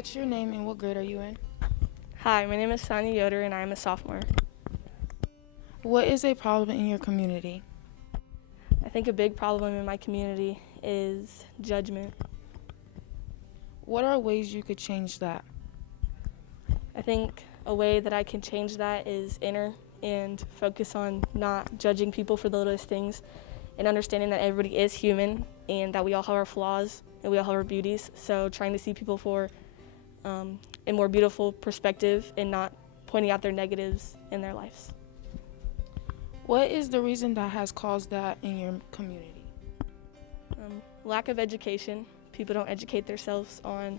What's your name and what grade are you in? Hi, my name is Sonia Yoder and I am a sophomore. What is a problem in your community? I think a big problem in my community is judgment. What are ways you could change that? I think a way that I can change that is inner and focus on not judging people for the littlest things and understanding that everybody is human and that we all have our flaws and we all have our beauties. So trying to see people for a more beautiful perspective and not pointing out their negatives in their lives. What is the reason that has caused that in your community? Lack of education. People don't educate themselves on,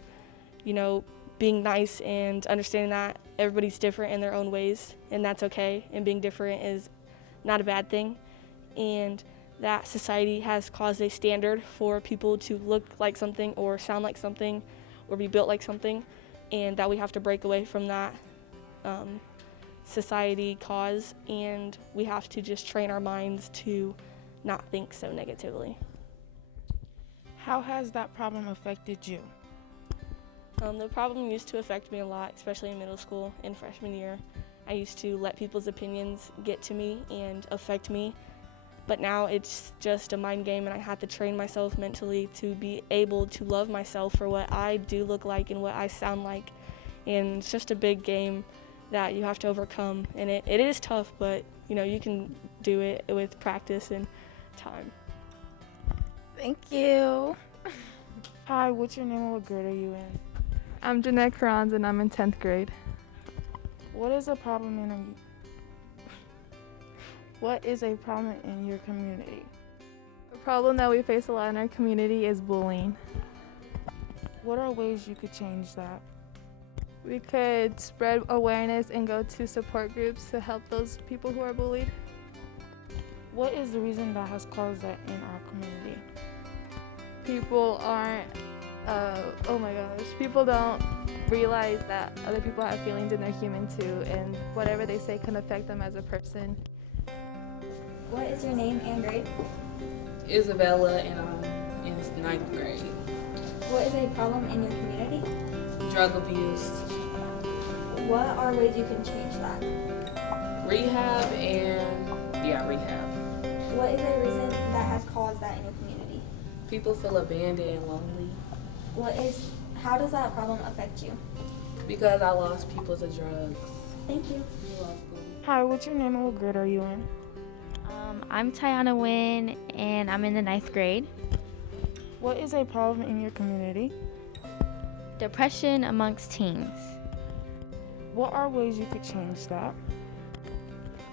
being nice and understanding that everybody's different in their own ways, and that's okay, and being different is not a bad thing, and that society has caused a standard for people to look like something or sound like something or be built like something, and that we have to break away from that society cause, and we have to just train our minds to not think so negatively. How has that problem affected you? The problem used to affect me a lot, especially in middle school and freshman year. I used to let people's opinions get to me and affect me, but now it's just a mind game, and I have to train myself mentally to be able to love myself for what I do look like and what I sound like, and it's just a big game that you have to overcome, and it is tough, but you can do it with practice and time. Thank you. Hi, what's your name and what grade are you in? I'm Jeanette Carranz and I'm in 10th grade. What is a problem in your community? The problem that we face a lot in our community is bullying. What are ways you could change that? We could spread awareness and go to support groups to help those people who are bullied. What is the reason that has caused that in our community? People people don't realize that other people have feelings and they're human too, and whatever they say can affect them as a person. What is your name and grade? Isabella, and I'm in ninth grade. What is a problem in your community? Drug abuse, What are ways you can change that? rehab. What is a reason that has caused that in your community? People feel abandoned and lonely How does that problem affect you? because I lost people to drugs. Thank you. You're welcome. Hi, what's your name and what grade are you in? I'm Tiana Wynn, and I'm in the 9th grade. What is a problem in your community? Depression amongst teens. What are ways you could change that?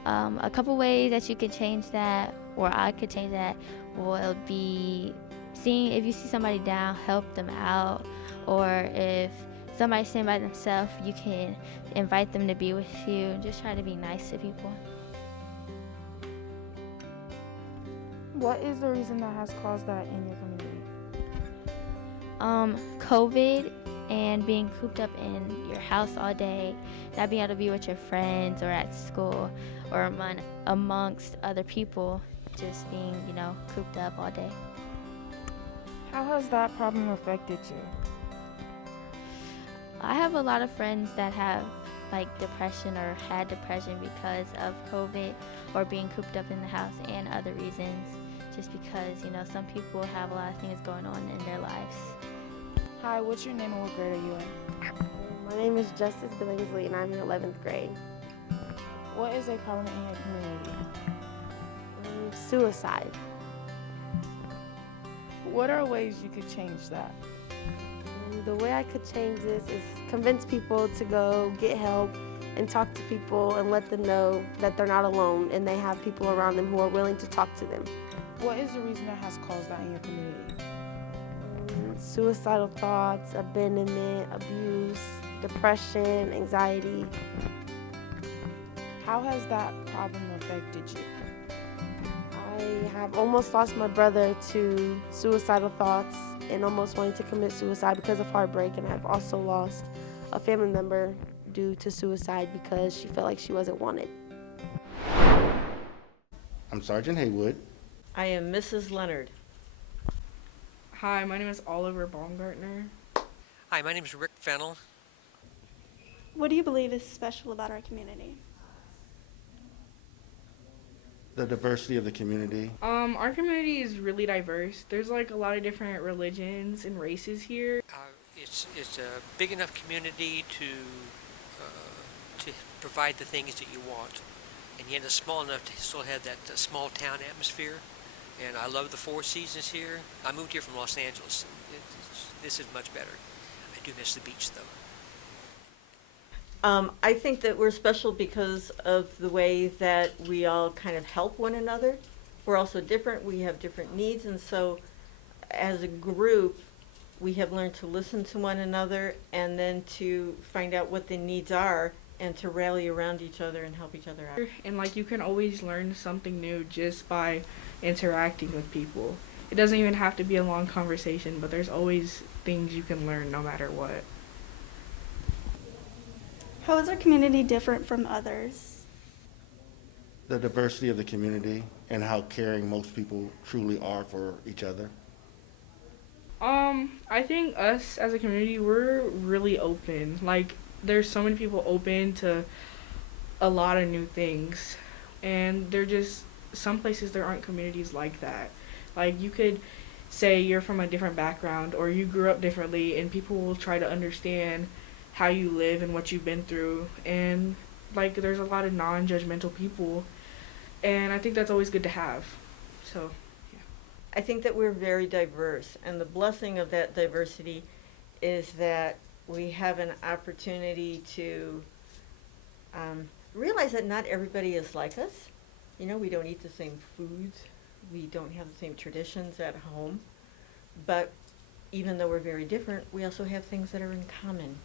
A couple ways that you could change that, or I could change that, will be if you see somebody down, help them out, or if somebody's sitting by themselves, you can invite them to be with you. Just try to be nice to people. What is the reason that has caused that in your community? COVID and being cooped up in your house all day, not being able to be with your friends or at school or amongst other people, just being, cooped up all day. How has that problem affected you? I have a lot of friends that have depression or had depression because of COVID or being cooped up in the house and other reasons, just because, some people have a lot of things going on in their lives. Hi, what's your name and what grade are you in? My name is Justice Billingsley and I'm in 11th grade. What is a problem in your community? Suicide. What are ways you could change that? The way I could change this is convince people to go get help and talk to people and let them know that they're not alone and they have people around them who are willing to talk to them. What is the reason that has caused that in your community? Suicidal thoughts, abandonment, abuse, depression, anxiety. How has that problem affected you? I have almost lost my brother to suicidal thoughts and almost wanting to commit suicide because of heartbreak, and I've also lost a family member due to suicide because she felt like she wasn't wanted. I'm Sergeant Haywood. I am Mrs. Leonard. Hi, my name is Oliver Baumgartner. Hi, my name is Rick Fennell. What do you believe is special about our community? The diversity of the community. Our community is really diverse. There's like a lot of different religions and races here. It's a big enough community to provide the things that you want, and yet it's small enough to still have that small town atmosphere. And I love the Four Seasons here. I moved here from Los Angeles. This is much better. I do miss the beach though. I think that we're special because of the way that we all kind of help one another. We're also different, we have different needs, and so as a group, we have learned to listen to one another and then to find out what the needs are and to rally around each other and help each other out. And like you can always learn something new just by interacting with people. It doesn't even have to be a long conversation, but there's always things you can learn no matter what. How is our community different from others? The diversity of the community and how caring most people truly are for each other. I think us as a community, we're really open. Like, there's so many people open to a lot of new things. And they're just, some places there aren't communities like that. Like, you could say you're from a different background or you grew up differently and people will try to understand how you live and what you've been through. And, like, there's a lot of non-judgmental people. And I think that's always good to have. So, I think that we're very diverse, and the blessing of that diversity is that we have an opportunity to realize that not everybody is like us. You know, we don't eat the same foods, we don't have the same traditions at home, but even though we're very different, we also have things that are in common.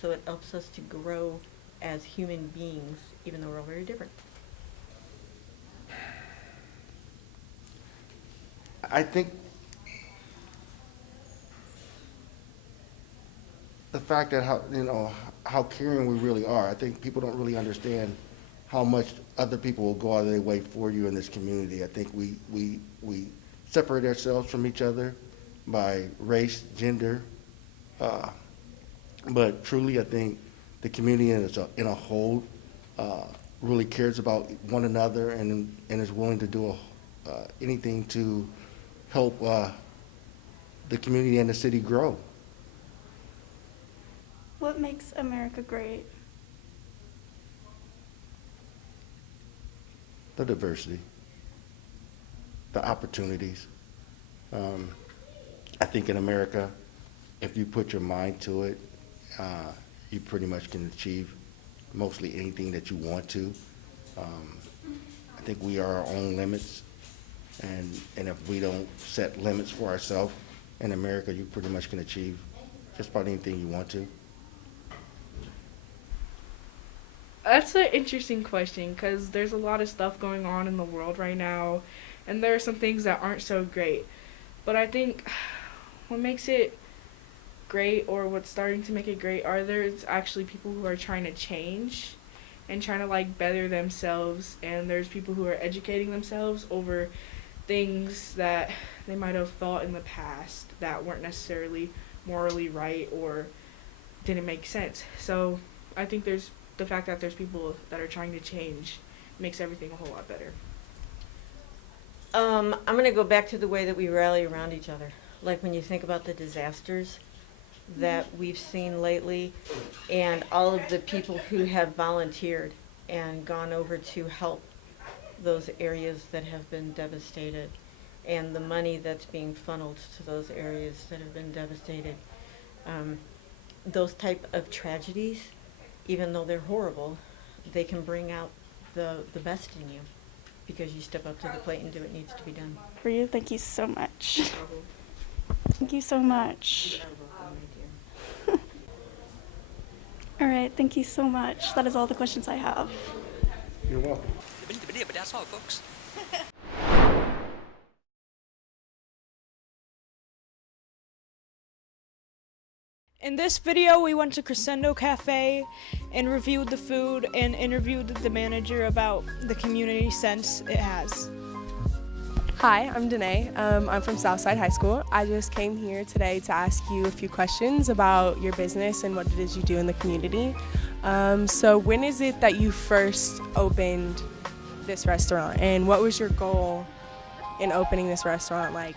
So it helps us to grow as human beings, even though we're all very different. I think the fact that how caring we really are. I think people don't really understand how much other people will go out of their way for you in this community. I think we separate ourselves from each other by race, gender, but truly I think the community in a whole really cares about one another and is willing to do anything to help the community and the city grow. What makes America great? The diversity, the opportunities. I think in America, if you put your mind to it, you pretty much can achieve mostly anything that you want to. I think we are our own limits. And if we don't set limits for ourselves in America, you pretty much can achieve just about anything you want to. That's an interesting question because there's a lot of stuff going on in the world right now, and there are some things that aren't so great. But I think what makes it great, or what's starting to make it great, are there's actually people who are trying to change and trying to like better themselves, and there's people who are educating themselves over things that they might have thought in the past that weren't necessarily morally right or didn't make sense. So I think there's the fact that there's people that are trying to change makes everything a whole lot better. I'm going to go back to the way that we rally around each other. Like when you think about the disasters that we've seen lately and all of the people who have volunteered and gone over to help those areas that have been devastated and the money that's being funneled to those areas that have been devastated. Those type of tragedies, even though they're horrible, they can bring out the best in you because you step up to the plate and do what needs to be done. For you, thank you so much. Thank you so much. All right, thank you so much. That is all the questions I have. You're welcome. But that's all, folks. In this video, we went to Crescendo Cafe and reviewed the food and interviewed the manager about the community sense it has. Hi, I'm Danae. I'm from Southside High School. I just came here today to ask you a few questions about your business and what it is you do in the community. So when is it that you first opened this restaurant, and what was your goal in opening this restaurant? Like,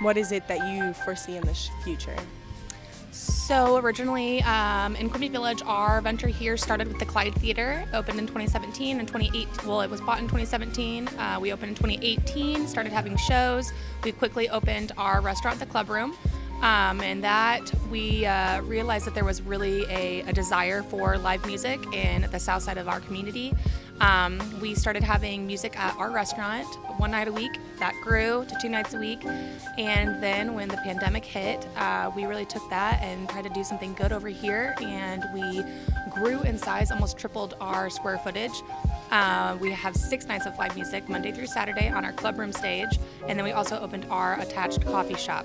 what is it that you foresee in the future? So originally in Quimby Village, our venture here started with the Clyde Theater, opened in 2017 and 2018. Well, it was bought in 2017. We opened in 2018, started having shows. We quickly opened our restaurant, the Club Room. And that we realized that there was really a desire for live music in the south side of our community. We started having music at our restaurant one night a week. That grew to 2 nights a week. And then when the pandemic hit, we really took that and tried to do something good over here. And we grew in size, almost tripled our square footage. We have 6 nights of live music, Monday through Saturday on our club room stage. And then we also opened our attached coffee shop,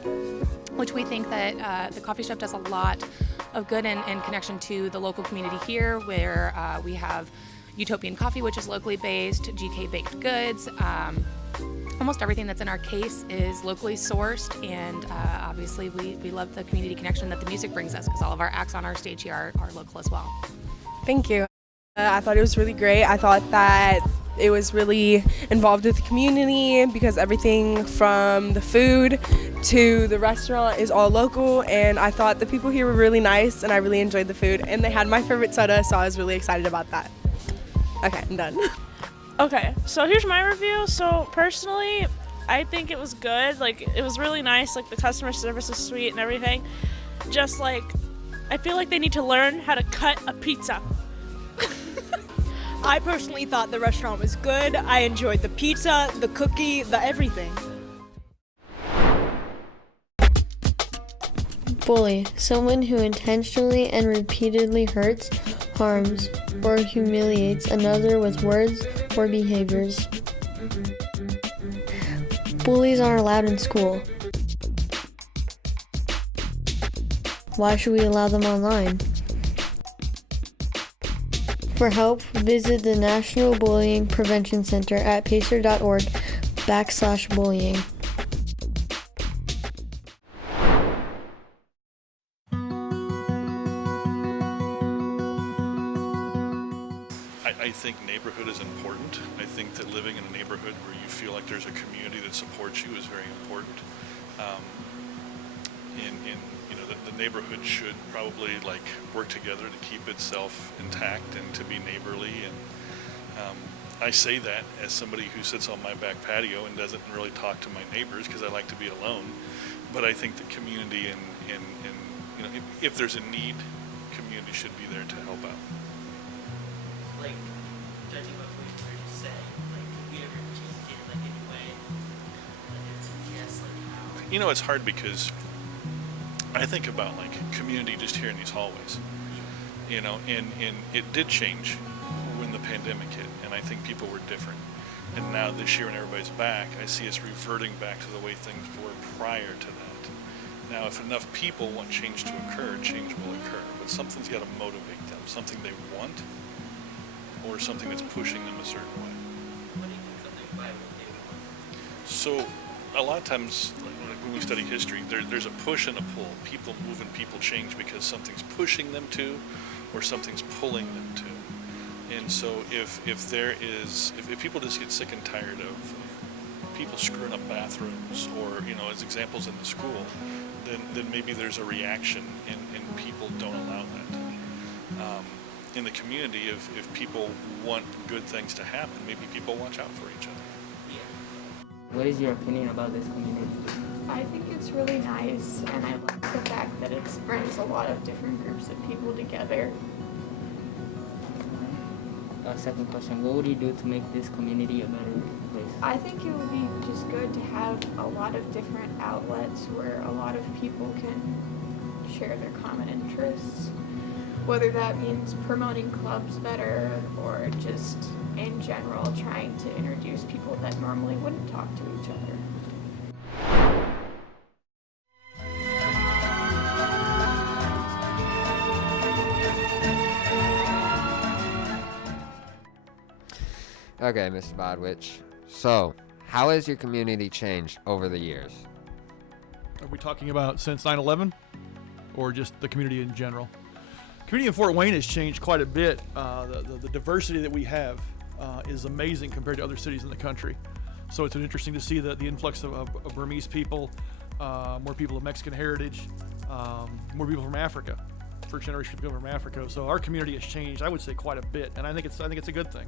which we think that the coffee shop does a lot of good in connection to the local community here, where we have Utopian Coffee, which is locally based, GK Baked Goods. Almost everything that's in our case is locally sourced, and obviously we love the community connection that the music brings us, because all of our acts on our stage here are local as well. Thank you. I thought it was really great. I thought that it was really involved with the community, because everything from the food to the restaurant is all local, and I thought the people here were really nice, and I really enjoyed the food, and they had my favorite soda, so I was really excited about that. Okay, I'm done. Okay, so here's my review. So personally, I think it was good. Like, it was really nice. Like, the customer service was sweet and everything. Just like, I feel like they need to learn how to cut a pizza. I personally thought the restaurant was good. I enjoyed the pizza, the cookie, the everything. Bully, someone who intentionally and repeatedly hurts, harms, or humiliates another with words or behaviors. Bullies aren't allowed in school. Why should we allow them online? For help, visit the National Bullying Prevention Center at pacer.org/bullying. I think neighborhood is important. I think that living in a neighborhood where you feel like there's a community that supports you is very important. The neighborhood should probably work together to keep itself intact and to be neighborly. And I say that as somebody who sits on my back patio and doesn't really talk to my neighbors because I like to be alone. But I think the community and if there's a need, community should be there to help out. Like, judging what we heard you say, like, have we ever changed it, like, anyway? Yes, like, how? It's hard because I think about, community just here in these hallways, and it did change when the pandemic hit, and I think people were different. And now this year when everybody's back, I see us reverting back to the way things were prior to that. Now, if enough people want change to occur, change will occur, but something's got to motivate them, something they want, or something that's pushing them a certain way. What do you think something viable they would want? So a lot of times when we study history, there's a push and a pull. People move and people change because something's pushing them to, or something's pulling them to. And so if people just get sick and tired of people screwing up bathrooms, or as examples in the school, then maybe there's a reaction and people don't allow that. In the community, if people want good things to happen, maybe people watch out for each other. What is your opinion about this community? I think it's really nice, and I like the fact that it brings a lot of different groups of people together. Second question, what would you do to make this community a better place? I think it would be just good to have a lot of different outlets where a lot of people can share their common interests, whether that means promoting clubs better or just in general trying to introduce people that normally wouldn't talk to each other. Okay, Mr. Bodwich. So, how has your community changed over the years? Are we talking about since 9/11 or just the community in general? Community in Fort Wayne has changed quite a bit. The diversity that we have is amazing compared to other cities in the country. So it's interesting to see the influx of Burmese people, more people of Mexican heritage, more people from Africa, first generation people from Africa. So our community has changed, I would say, quite a bit, and I think it's a good thing.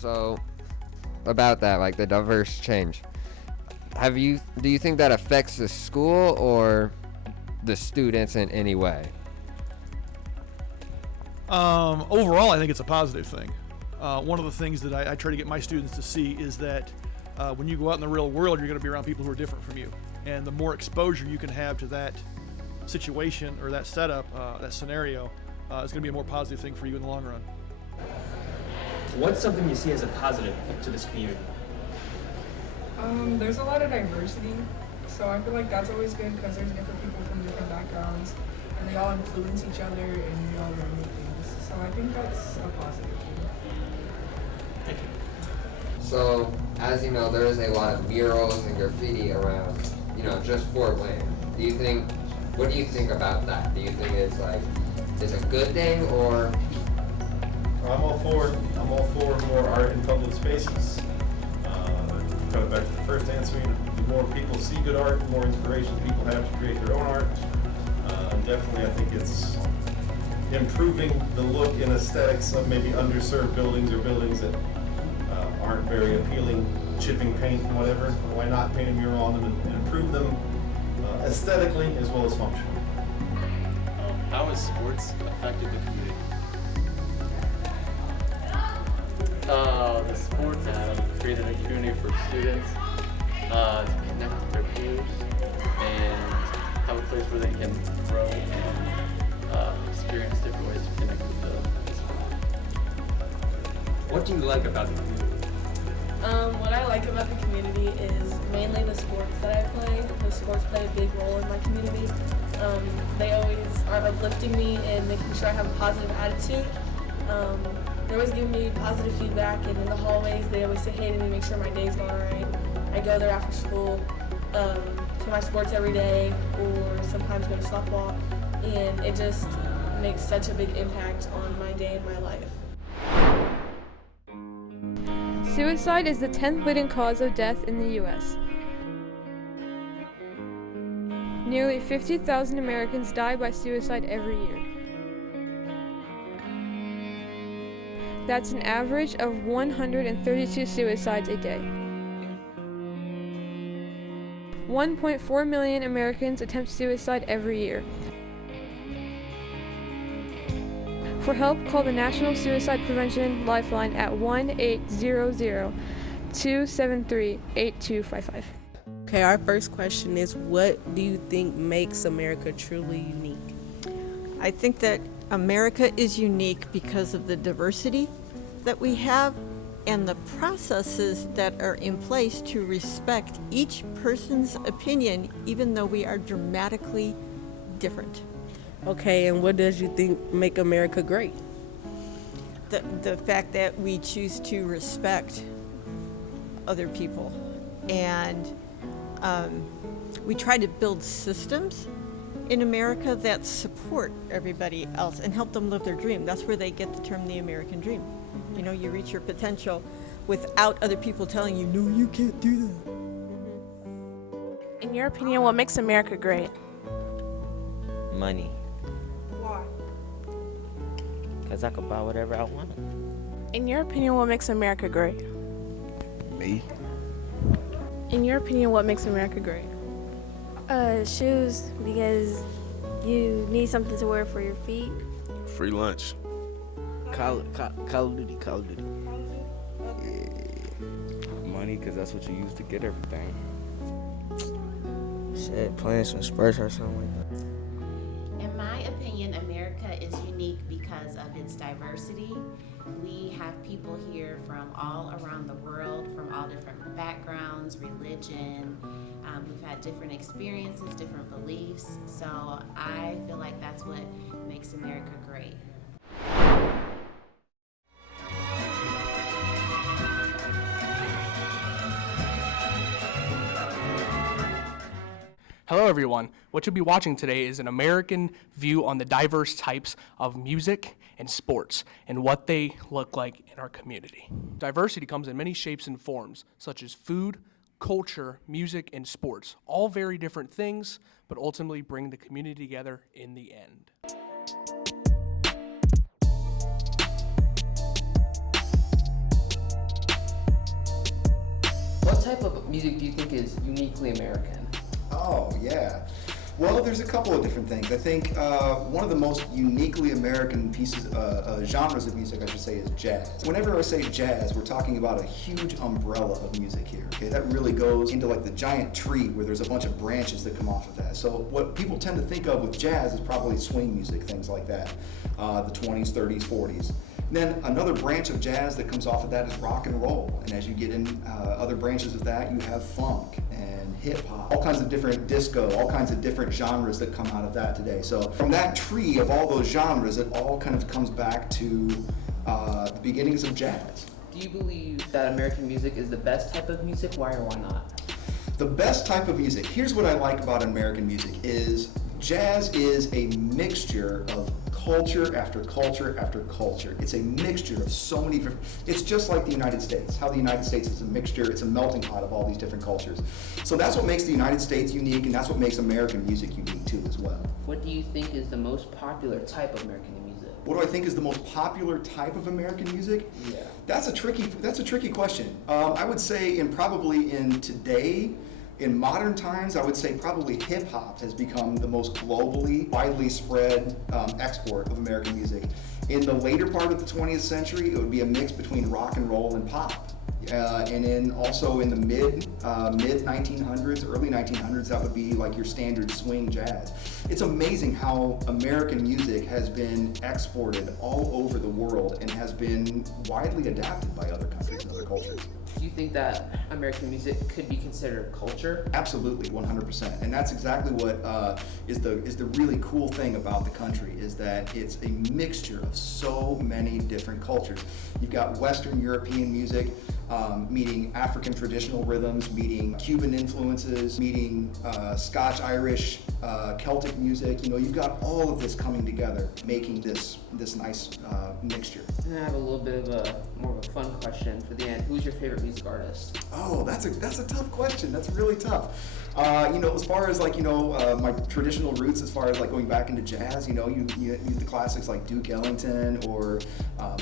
So about that, like the diverse change, do you think that affects the school or the students in any way? Overall, I think it's a positive thing. One of the things that I try to get my students to see is that when you go out in the real world, you're going to be around people who are different from you. And the more exposure you can have to that situation or that setup, that scenario, is going to be a more positive thing for you in the long run. What's something you see as a positive to this community? There's a lot of diversity, so I feel like that's always good because there's different people from different backgrounds, and they all influence each other, and we all learn new things. So I think that's a positive thing. Thank you. So, as you know, there is a lot of murals and graffiti around, just Fort Wayne. What do you think about that? Do you think it's a good thing, or? I'm all for more art in public spaces. Coming back to the first answer, the more people see good art, the more inspiration people have to create their own art. And definitely, I think it's improving the look and aesthetics of maybe underserved buildings or buildings that aren't very appealing, chipping paint and whatever. Why not paint a mural on them and improve them aesthetically as well as functionally? How has sports affected the community? The sports have created a community for students to connect with their peers and have a place where they can grow and experience different ways to connect with the sport. What do you like about the community? What I like about the community is mainly the sports that I play. The sports play a big role in my community. They always are uplifting me and making sure I have a positive attitude. They're always giving me positive feedback, and in the hallways they always say hey to me, make sure my day's going alright. I go there after school to my sports every day, or sometimes go to softball, and it just makes such a big impact on my day and my life. Suicide is the 10th leading cause of death in the U.S. Nearly 50,000 Americans die by suicide every year. That's an average of 132 suicides a day. 1.4 million Americans attempt suicide every year. For help, call the National Suicide Prevention Lifeline at 1-800-273-8255. Okay, our first question is, what do you think makes America truly unique? I think that America is unique because of the diversity that we have and the processes that are in place to respect each person's opinion, even though we are dramatically different. Okay, and what does you think make America great? The fact that we choose to respect other people, and we try to build systems in America that support everybody else and help them live their dream. That's where they get the term the American dream. You know, you reach your potential without other people telling you, no, you can't do that. In your opinion, what makes America great? Money. Why? Because I can buy whatever I want. In your opinion, what makes America great? Me. In your opinion, what makes America great? Shoes, because you need something to wear for your feet. Free lunch. Call of Duty. Yeah. Money, because that's what you use to get everything. Shit, playing some sports or something like that. In my opinion, America is unique because of its diversity. We have people here from all around the world, from all different backgrounds, religion. We've had different experiences, different beliefs. So I feel like that's what makes America great. Hello everyone. What you'll be watching today is an American view on the diverse types of music and sports and what they look like in our community. Diversity comes in many shapes and forms, such as food, culture, music, and sports. All very different things, but ultimately bring the community together in the end. What type of music do you think is uniquely American? Oh, yeah. Well, there's a couple of different things. I think one of the most uniquely American pieces, genres of music, I should say, is jazz. Whenever I say jazz, we're talking about a huge umbrella of music here. Okay, that really goes into like the giant tree where there's a bunch of branches that come off of that. So what people tend to think of with jazz is probably swing music, things like that, the 20s, 30s, 40s. And then another branch of jazz that comes off of that is rock and roll. And as you get in other branches of that, you have funk and hip hop, all kinds of different disco, all kinds of different genres that come out of that today. So from that tree of all those genres, it all kind of comes back to the beginnings of jazz. Do you believe that American music is the best type of music? Why or why not? The best type of music, here's what I like about American music, is jazz is a mixture of culture after culture after culture. It's a mixture of so many different, it's just like the United States, how the United States is a mixture, it's a melting pot of all these different cultures. So that's what makes the United States unique, and that's what makes American music unique too as well. What do you think is the most popular type of American music? What do I think is the most popular type of American music? Yeah. That's a tricky question. I would say in today, in modern times, I would say probably hip hop has become the most globally, widely spread export of American music. In the later part of the 20th century, it would be a mix between rock and roll and pop. And also in the mid 1900s, early 1900s, that would be like your standard swing jazz. It's amazing how American music has been exported all over the world and has been widely adapted by other countries and other cultures. Do you think that American music could be considered culture? Absolutely, 100%. And that's exactly what is the really cool thing about the country, is that it's a mixture of so many different cultures. You've got Western European music, meeting African traditional rhythms, meeting Cuban influences, meeting Scotch-Irish, Celtic music. You know, you've got all of this coming together, making this nice mixture. And I have a little bit of more of a fun question for the end. Who's your favorite music artist? Oh, that's a tough question. That's really tough. As far as my traditional roots, as far as like going back into jazz, you the classics like Duke Ellington or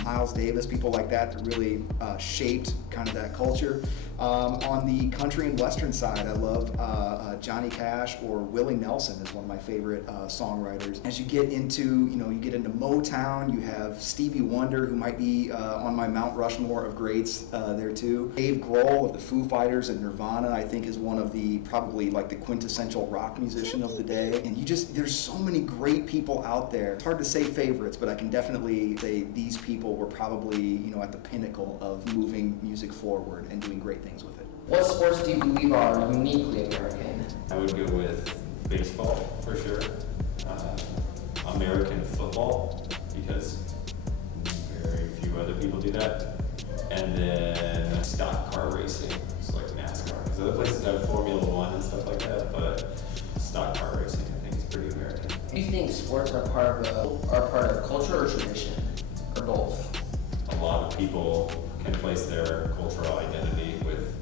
Miles Davis, people like that really shaped kind of that culture. On the country and western side, I love Johnny Cash or Willie Nelson is one of my favorite songwriters. As you get into, you get into Motown, you have Stevie Wonder, who might be on my Mount Rushmore of greats there too. Dave Grohl of the Foo Fighters and Nirvana, I think, is one of the probably like the quintessential rock musician of the day. And there's so many great people out there. It's hard to say favorites, but I can definitely say these people were probably, at the pinnacle of moving music forward and doing great things with it. What sports do you believe are uniquely American? I would go with baseball for sure. American football, because very few other people do that. And then stock car racing, so like NASCAR. Because other places have Formula One and stuff like that, but stock car racing I think is pretty American. Do you think sports are part of culture or tradition, or both? A lot of people can place their cultural identity with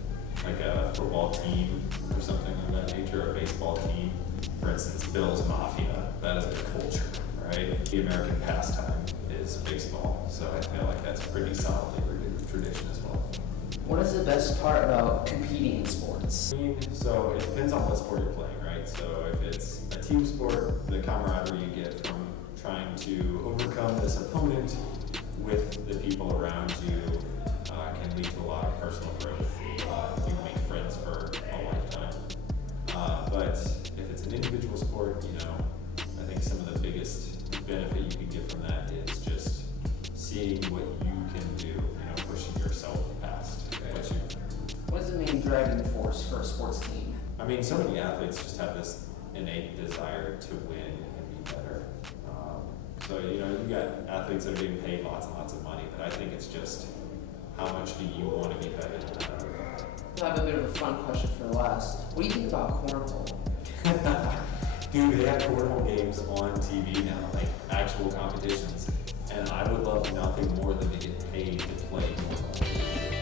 like a football team or something of that nature, a baseball team. For instance, Bill's Mafia, that is a culture, right? The American pastime is baseball, so I feel like that's pretty solidly rooted with tradition as well. What is the best part about competing in sports? So it depends on what sport you're playing, right? So if it's a team sport, the camaraderie you get from trying to overcome this opponent with the people around you can lead to a lot of personal growth. You make friends for a lifetime. But if it's an individual sport, I think some of the biggest benefit you can get from that is just seeing what you can do, pushing yourself past what you. What is the main driving force for a sports team? I mean, so many athletes just have this innate desire to win and be better. So, you got athletes that are getting paid lots and lots of money, but I think it's just how much do you want to be better than that? I have a bit of a fun question for the last. What do you think about cornhole? Dude, they have cornhole games on TV now, like actual competitions. And I would love nothing more than to get paid to play cornhole.